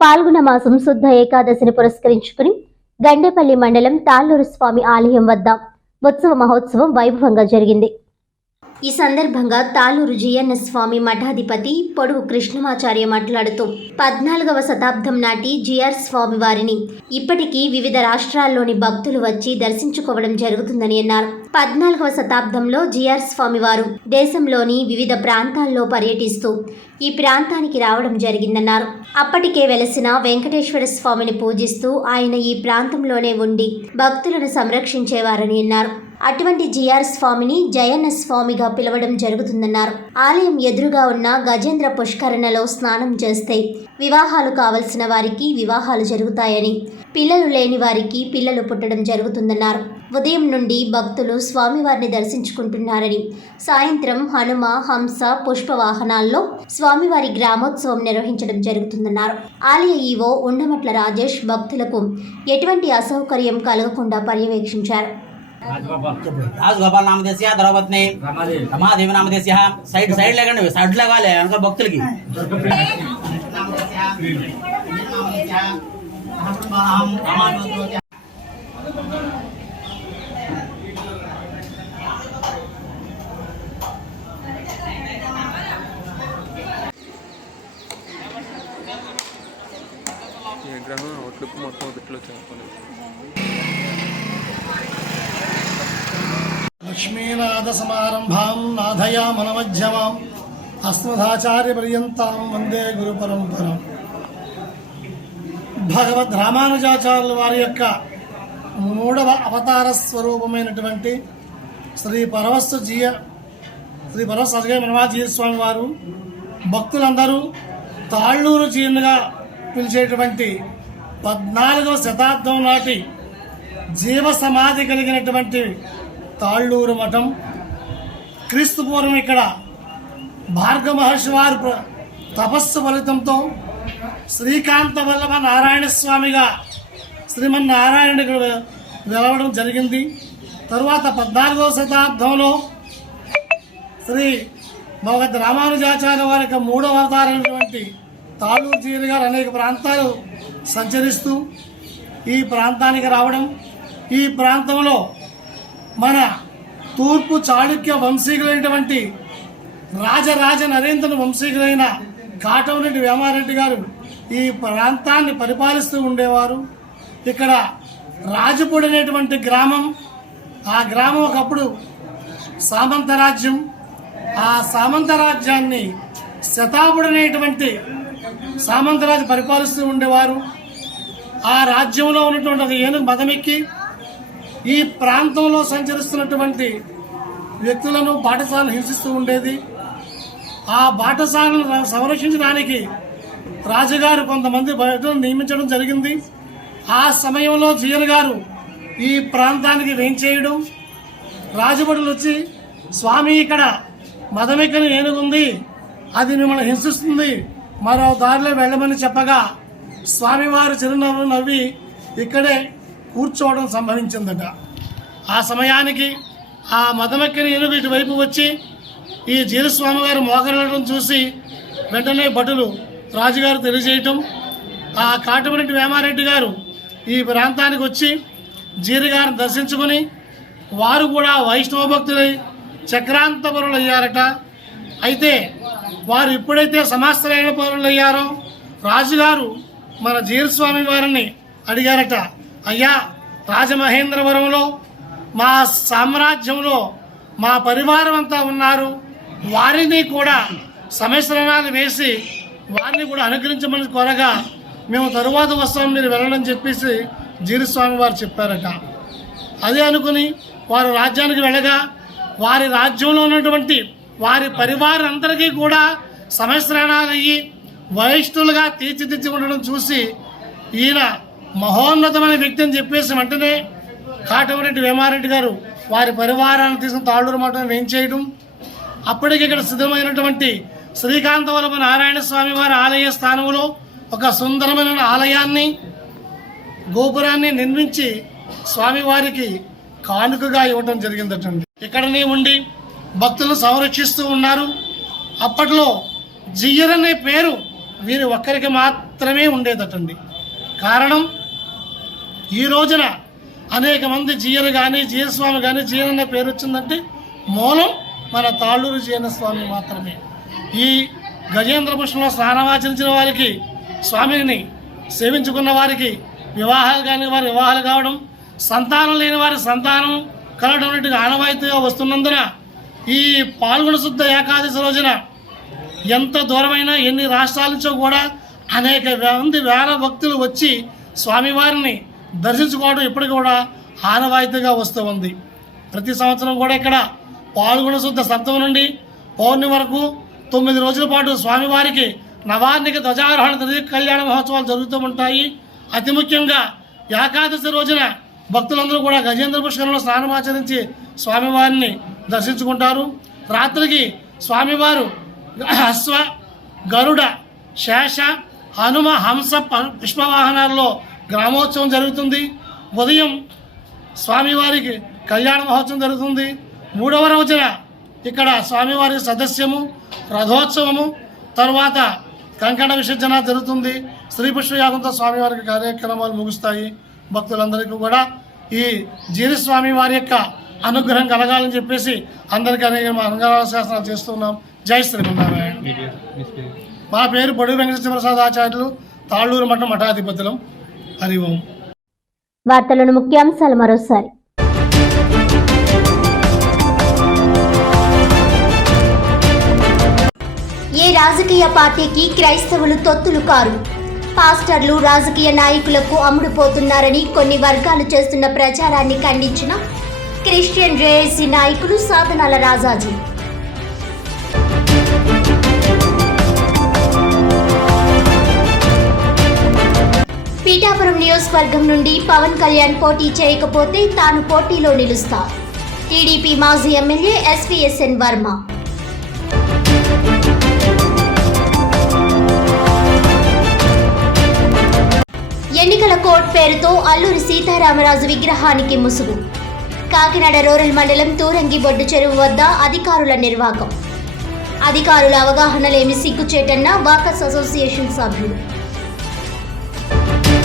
పాల్గొన మాసం శుద్ధ ఏకాదశిని పురస్కరించుకుని గండేపల్లి మండలం తాళ్ళూరు స్వామి ఆలయం వద్ద ఉత్సవ మహోత్సవం వైభవంగా జరిగింది. ఈ సందర్భంగా తాళూరు జియన్న స్వామి మఠాధిపతి పొడుగు కృష్ణమాచార్య మాట్లాడుతూ పద్నాలుగవ శతాబ్దం నాటి జిఆర్ స్వామి వారిని ఇప్పటికీ వివిధ రాష్ట్రాల్లోని భక్తులు వచ్చి దర్శించుకోవడం జరుగుతుందని అన్నారు. పద్నాలుగవ శతాబ్దంలో జిఆర్ స్వామి వారు దేశంలోని వివిధ ప్రాంతాల్లో పర్యటిస్తూ ఈ ప్రాంతానికి రావడం జరిగిందన్నారు. అప్పటికే వెలసిన వెంకటేశ్వర స్వామిని పూజిస్తూ ఆయన ఈ ప్రాంతంలోనే ఉండి భక్తులను సంరక్షించేవారని అన్నారు. అటువంటి జిఆర్ స్వామిని జయన్న స్వామిగా పిలవడం జరుగుతుందన్నారు. ఆలయం ఎదురుగా ఉన్న గజేంద్ర పుష్కరణలో స్నానం చేస్తే వివాహాలు కావలసిన వారికి వివాహాలు జరుగుతాయని పిల్లలు లేని వారికి పిల్లలు పుట్టడం జరుగుతుందన్నారు. ఉదయం నుండి భక్తులు స్వామివారిని దర్శించుకుంటున్నారని సాయంత్రం హనుమ హంస పుష్ప వాహనాల్లో స్వామివారి గ్రామోత్సవం నిర్వహించడం జరుగుతుందన్నారు. ఆలయ ఈవో ఉండమట్ల రాజేష్ భక్తులకు ఎటువంటి అసౌకర్యం కలగకుండా పర్యవేక్షించారు. రాజగోపాల్ నామదేశ ద్రౌపదిని రమాదేవి నామదేశ సైడ్ సైడ్ లేకండి సైడ్ లేగాలి అనుకో భక్తులకి ఈ విగ్రహం అవుట్లుక్ మొత్తం బిట్లో చెప్పాలి లక్ష్మీనాథసమారంభాం నాథయామనమధ్యమాం అస్మదాచార్యపర్యంతాం వందే గురు పరంపరం భగవద్ రామానుజాచార్యుల వారి యొక్క మూడవ అవతార స్వరూపమైనటువంటి శ్రీ పరవస్సు జీయ శ్రీ పరవస్సు అజయ మనవాజీ స్వామి వారు భక్తులందరూ తాళ్ళూరు జీనుగా పిలిచేటువంటి పద్నాలుగవ శతాబ్దం నాటి జీవ సమాధి కలిగినటువంటి తాళ్ళూరు మఠం. క్రీస్తు పూర్వం ఇక్కడ భార్గవ మహర్షి వారు ప్ర- తపస్సు ఫలితంతో శ్రీకాంత వల్లభ నారాయణ స్వామిగా శ్రీమన్నారాయణుడికి వె- వెలవడం జరిగింది. తరువాత పద్నాలుగవ శతాబ్దంలో శ్రీ భగవద్ రామానుజాచార్య వారి యొక్క మూడవ అవతారైనటువంటి తాళూరు జీవి గారు అనేక ప్రాంతాలు సంచరిస్తూ ఈ ప్రాంతానికి రావడం. ఈ ప్రాంతంలో మన తూర్పు చాళుక్య వంశీకులైనటువంటి రాజరాజ నరేంద్ర వంశీకులైన కాటంరెడ్డి వేమారెడ్డి గారు ఈ ప్రాంతాన్ని పరిపాలిస్తూ ఉండేవారు. ఇక్కడ రాజపూడి అనేటువంటి గ్రామం ఆ గ్రామం ఒకప్పుడు సామంతరాజ్యం ఆ సామంతరాజ్యాన్ని శతాబుడు అనేటువంటి సామంతరాజు పరిపాలిస్తూ ఉండేవారు. ఆ రాజ్యంలో ఉన్నటువంటి ఒక ఏనుగు మదమెక్కి ఈ ప్రాంతంలో సంచరిస్తున్నటువంటి వ్యక్తులను బాటసాలను హింసిస్తూ ఉండేది. ఆ బాటసాలను సంరక్షించడానికి రాజుగారు కొంతమంది బయటను నియమించడం జరిగింది. ఆ సమయంలో జీఎన్ గారు ఈ ప్రాంతానికి వేయించేయడం. రాజభటులు వచ్చి స్వామి ఇక్కడ మదమెక్కని ఏనుగుంది. అది మిమ్మల్ని హింసిస్తుంది. మరో దారిలో వెళ్ళమని చెప్పగా స్వామివారు చిరునవ్వు నవ్వి ఇక్కడే కూర్చోవడం సంభవించిందట. ఆ సమయానికి ఆ మదమక్కిన ఏనుగు ఇటువైపు వచ్చి ఈ జీరస్వామి గారు మోకరడం చూసి వెంటనే భటులు రాజుగారు తెలియజేయటం ఆ కాటమరెడ్డి వేమారెడ్డి గారు ఈ ప్రాంతానికి వచ్చి జీరిగారిని దర్శించుకుని వారు కూడా వైష్ణవ భక్తులై చక్రాంతపరులు అయ్యారట అయితే వారు ఎప్పుడైతే సమాస్తరైన పౌరులు అయ్యారో రాజుగారు మన జీరస్వామి వారిని అడిగారట. అయ్యా రాజమహేంద్రవరంలో మా సామ్రాజ్యంలో మా పరివారం అంతా ఉన్నారు. వారిని కూడా సమశ్రణాలు వేసి వారిని కూడా అనుగ్రహించమని కోరగా మేము తరువాత వస్తాం మీరు వెళ్ళడం చెప్పేసి జీరస్వామి వారు చెప్పారట. అదే అనుకుని వారు రాజ్యానికి వెళ్ళగా వారి రాజ్యంలో ఉన్నటువంటి వారి పరివారందరికీ కూడా సమశ్రణాలు అయ్యి వరిష్ఠులుగా తీర్చిదిద్ది ఉండడం చూసి ఈయన మహోన్నతమైన వ్యక్తి అని చెప్పేసి వెంటనే కాటమరెడ్డి వేమారెడ్డి గారు వారి పరివారాన్ని తీసుకుని తాళ్ళూరు మఠం వేయించేయడం. అప్పటికి ఇక్కడ సిద్ధమైనటువంటి శ్రీకాంతవరమ నారాయణ స్వామి వారి ఆలయ స్థానంలో ఒక సుందరమైన ఆలయాన్ని గోపురాన్ని నిర్మించి స్వామివారికి కానుకగా ఇవ్వటం జరిగిందటండి. ఇక్కడనే ఉండి భక్తులను సంరక్షిస్తూ ఉన్నారు. అప్పట్లో జియ్యర్ అనే పేరు వీరి ఒక్కరికి మాత్రమే ఉండేదటండి. కారణం ఈ రోజున అనేక మంది జీయలు కానీ జీయస్వామి కానీ జీయనన్న పేరు వచ్చిందంటే మూలం మన తాళ్ళూరు జీయన స్వామి మాత్రమే. ఈ గజేంద్ర పుష్పంలో స్నానమాచరించిన వారికి స్వామిని సేవించుకున్న వారికి వివాహాలు కాని వారి వివాహాలు కావడం సంతానం లేని వారి సంతానం కలగడం ఆనవాయితీగా వస్తున్నందున ఈ పాల్గొన శుద్ధ ఏకాదశి రోజున ఎంత దూరమైన ఎన్ని రాష్ట్రాల నుంచో కూడా అనేక మంది వేల భక్తులు వచ్చి స్వామివారిని దర్శించుకోవడం ఇప్పటికి కూడా ఆనవాయితీగా వస్తూ ఉంది. ప్రతి సంవత్సరం కూడా ఇక్కడ పాల్గొన శుద్ధ సప్తమి నుండి పౌర్ణమి వరకు తొమ్మిది రోజుల పాటు స్వామివారికి నవార్ణిక ధ్వజారోహణ తిరిగి కళ్యాణ మహోత్సవాలు జరుగుతూ ఉంటాయి. అతి ముఖ్యంగా ఏకాదశి రోజున భక్తులందరూ కూడా గజేంద్ర పుష్కరంలో స్నానమాచరించి స్వామివారిని దర్శించుకుంటారు. రాత్రికి స్వామివారు అశ్వ గరుడ శేష హనుమ హంస పుష్పవాహనాల్లో గ్రామోత్సవం జరుగుతుంది. ఉదయం స్వామివారికి కళ్యాణ మహోత్సవం జరుగుతుంది. మూడవ రోజున ఇక్కడ స్వామివారి సదస్యము రథోత్సవము తర్వాత కంకణ విసర్జన జరుగుతుంది. శ్రీ పుష్పయాగంతో స్వామివారికి కార్యక్రమాలు ముగుస్తాయి. భక్తులందరికీ కూడా ఈ జీరిస్వామి వారి యొక్క అనుగ్రహం కలగాలని చెప్పేసి అందరికీ అనేక అనుగ్రహాల శాసనాలు చేస్తున్నాం. జై శ్రీమన్నారాయణ. మా పేరు? పొడి వెంకటేశ్వర ప్రసాద్ ఆచార్యులు తాళ్ళూరు మఠం మఠాధిపతులం. హరి ఓం. వార్తలను ముఖ్యాంశాలు మరోసారి. ఏ రాజకీయ పార్టీకి క్రైస్తవులు తొత్తులు కారు? పాస్టర్లు రాజకీయ నాయకులకు అమ్ముడుపోతున్నారని కొన్ని వర్గాలు చేస్తున్న ప్రచారాన్ని ఖండించిన క్రిస్టియన్ జేఏసీ నాయకులు సాధనాల రాజాజీ. పీఠాపురం నియోజకవర్గం నుండి పవన్ కళ్యాణ్ పోటీ చేయకపోతే తాను పోటీలో నిలుస్తా టీడీపీ మాజీ ఎమ్మెల్యే ఎస్వీఎస్ఎన్ వర్మ. ఎన్నికల కోడ్ పేరుతో అల్లూరి సీతారామరాజు విగ్రహానికి ముసుగు. కాకినాడ రూరల్ మండలం తూరంగి బొడ్డు చెరువు వద్ద అధికారుల నిర్వాహకం అధికారుల అవగాహన లేమి సిగ్గుచేటన్న వాకర్స్ అసోసియేషన్ సభ్యులు